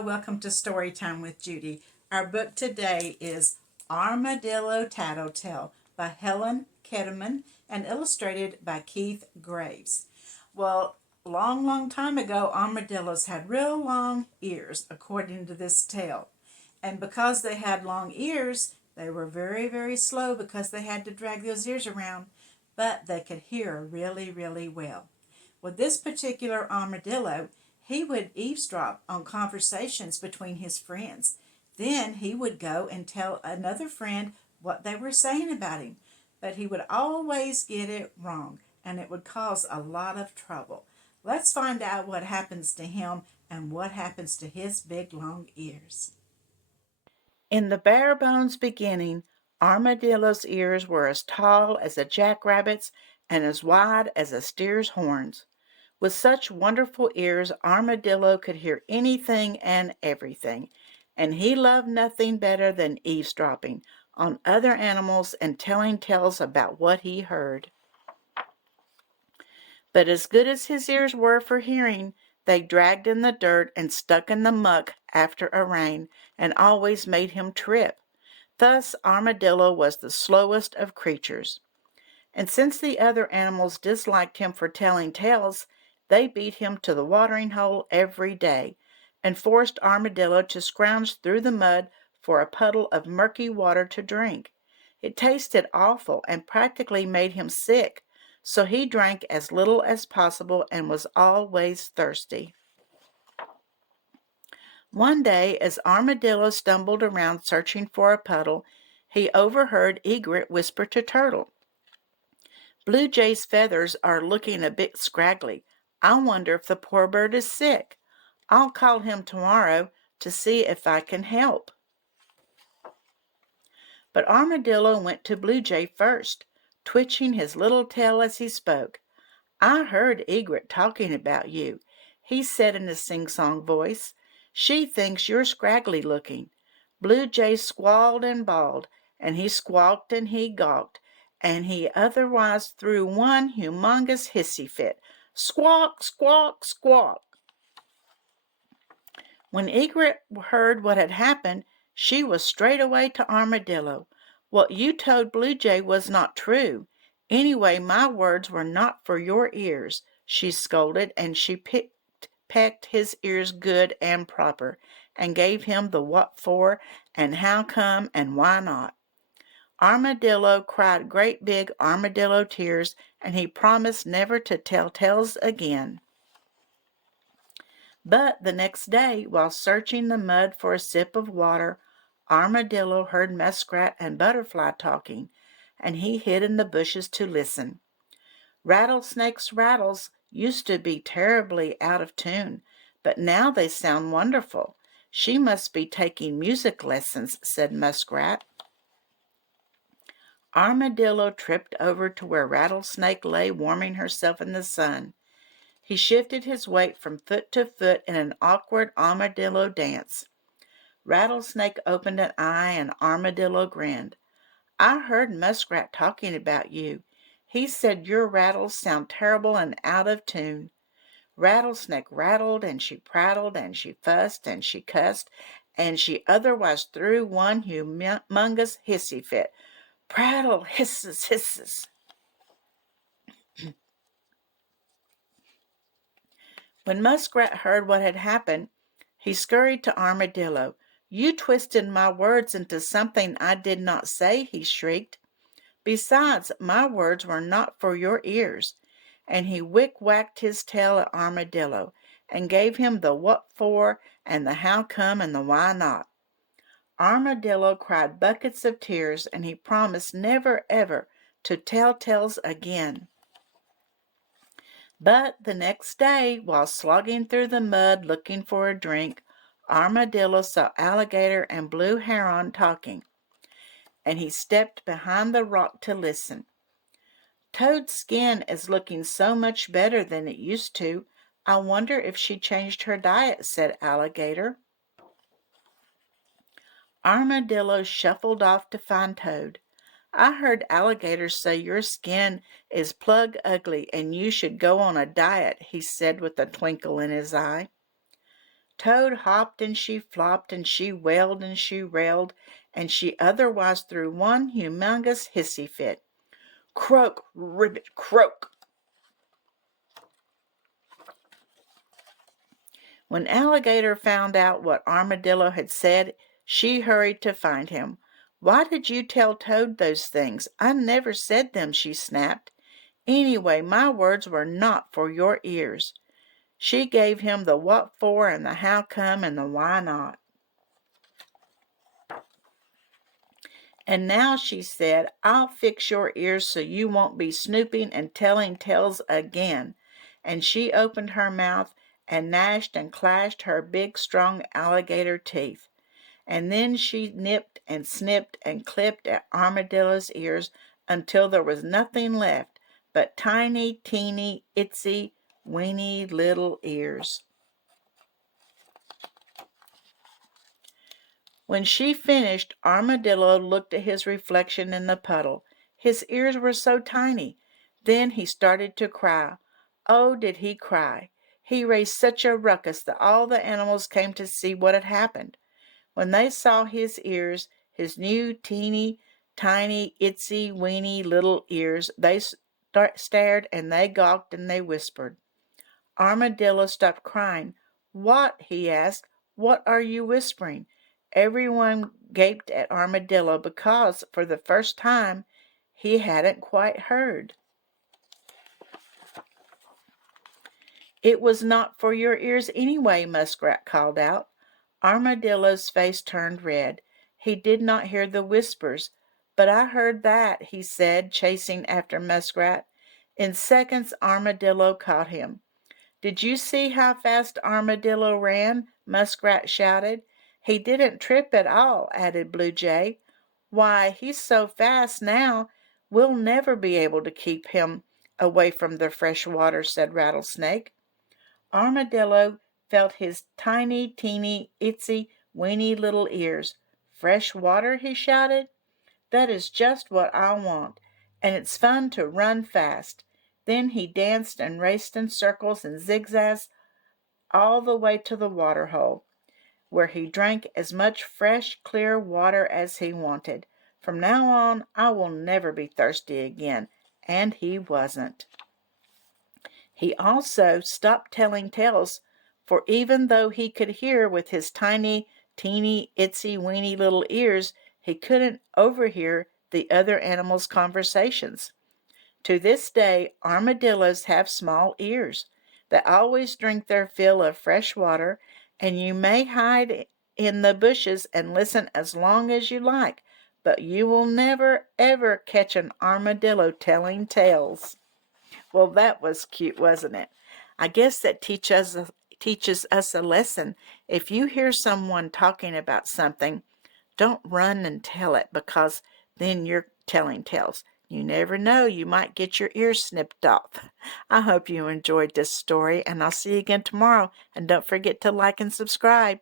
welcome to Storytime with Judy. Our book today is Armadillo Tattletale by Helen Ketterman and illustrated by Keith Graves. Well, long time ago, armadillos had real long ears, according to this tale. And because they had long ears, they were very slow because they had to drag those ears around, but they could hear really well. With this particular armadillo, he would eavesdrop on conversations between his friends. Then he would go and tell another friend what they were saying about him. But he would always get it wrong, and it would cause a lot of trouble. Let's find out what happens to him and what happens to his big long ears. In the bare bones beginning, Armadillo's ears were as tall as a jackrabbit's and as wide as a steer's horns. With such wonderful ears, Armadillo could hear anything and everything, and he loved nothing better than eavesdropping on other animals and telling tales about what he heard. But as good as his ears were for hearing, they dragged in the dirt and stuck in the muck after a rain, and always made him trip. Thus Armadillo was the slowest of creatures. And since the other animals disliked him for telling tales, they beat him to the watering hole every day, and forced Armadillo to scrounge through the mud for a puddle of murky water to drink. It tasted awful and practically made him sick, so he drank as little as possible and was always thirsty. One day, as Armadillo stumbled around searching for a puddle, he overheard Egret whisper to Turtle, "Blue Jay's feathers are looking a bit scraggly. I wonder if the poor bird is sick. I'll call him tomorrow to see if I can help." But Armadillo went to Blue Jay first, twitching his little tail as he spoke. "I heard Egret talking about you," he said in a sing-song voice. "She thinks you're scraggly looking." Blue Jay squalled and bawled, and he squawked and he gawked, and he otherwise threw one humongous hissy fit. Squawk, squawk, squawk. When Egret heard what had happened, she was straight away to Armadillo. "What you told Blue Jay was not true. Anyway, my words were not for your ears," she scolded, and she pecked his ears good and proper, and gave him the what for, and how come, and why not. Armadillo cried great big armadillo tears, and he promised never to tell tales again. But the next day, while searching the mud for a sip of water, Armadillo heard Muskrat and Butterfly talking, and he hid in the bushes to listen. Rattlesnake's rattles used to be terribly out of tune, but now they sound wonderful. She must be taking music lessons, said Muskrat. Armadillo tripped over to where Rattlesnake lay warming herself in the sun. He shifted his weight from foot to foot in an awkward armadillo dance. Rattlesnake opened an eye and Armadillo grinned. "I heard Muskrat talking about you. He said your rattles sound terrible and out of tune." Rattlesnake rattled, and she prattled, and she fussed, and she cussed, and she otherwise threw one humongous hissy fit. Prattle, hisses. When Muskrat heard what had happened, he scurried to Armadillo. "You twisted my words into something I did not say," he shrieked. "Besides, my words were not for your ears." And he wick-whacked his tail at Armadillo, and gave him the what for, and the how come, and the why not. Armadillo cried buckets of tears, and he promised never ever to tell tales again. But the next day, while slogging through the mud looking for a drink, Armadillo saw Alligator and Blue Heron talking, and he stepped behind the rock to listen. "Toad's skin is looking so much better than it used to. I wonder if she changed her diet," said Alligator. Armadillo shuffled off to find Toad. "I heard Alligator say your skin is plug ugly and you should go on a diet," he said with a twinkle in his eye. Toad hopped and she flopped, and she wailed and she railed, and she otherwise threw one humongous hissy fit. Croak, ribbit, croak! When Alligator found out what Armadillo had said, she hurried to find him. Why did you tell Toad those things? I never said them, she snapped. Anyway, my words were not for your ears. She gave him the what for and the how come and the why not. And now, she said, I'll fix your ears so you won't be snooping and telling tales again. And she opened her mouth and gnashed and clashed her big, strong alligator teeth. And then she nipped and snipped and clipped at Armadillo's ears until there was nothing left but tiny, teeny, itsy, weeny little ears. When she finished, Armadillo looked at his reflection in the puddle. His ears were so tiny. Then he started to cry. Oh, did he cry! He raised such a ruckus that all the animals came to see what had happened. When they saw his ears, his new teeny, tiny, itsy, weeny little ears, they stared and they gawked and they whispered. Armadillo stopped crying. What? He asked. What are you whispering? Everyone gaped at Armadillo because, for the first time, he hadn't quite heard. It was not for your ears anyway, Muskrat called out. Armadillo's face turned red. He did not hear the whispers. But I heard that, he said, chasing after Muskrat. In seconds, Armadillo caught him. Did you see how fast Armadillo ran? Muskrat shouted. He didn't trip at all, added Blue Jay. Why, he's so fast now, we'll never be able to keep him away from the fresh water, said Rattlesnake. Armadillo felt his tiny, teeny, itsy, weeny little ears. Fresh water, he shouted. That is just what I want, and it's fun to run fast. Then he danced and raced in circles and zigzags all the way to the water hole, where he drank as much fresh, clear water as he wanted. From now on, I will never be thirsty again. And he wasn't. He also stopped telling tales, for even though he could hear with his tiny, teeny, itsy, weeny little ears, he couldn't overhear the other animals' conversations. To this day, armadillos have small ears. They always drink their fill of fresh water, and you may hide in the bushes and listen as long as you like, but you will never, ever catch an armadillo telling tales. Well, that was cute, wasn't it? I guess that teaches us a lesson. If you hear someone talking about something, don't run and tell it, because then you're telling tales. You never know, you might get your ears snipped off. I hope you enjoyed this story, and I'll see you again tomorrow. And don't forget to like and subscribe.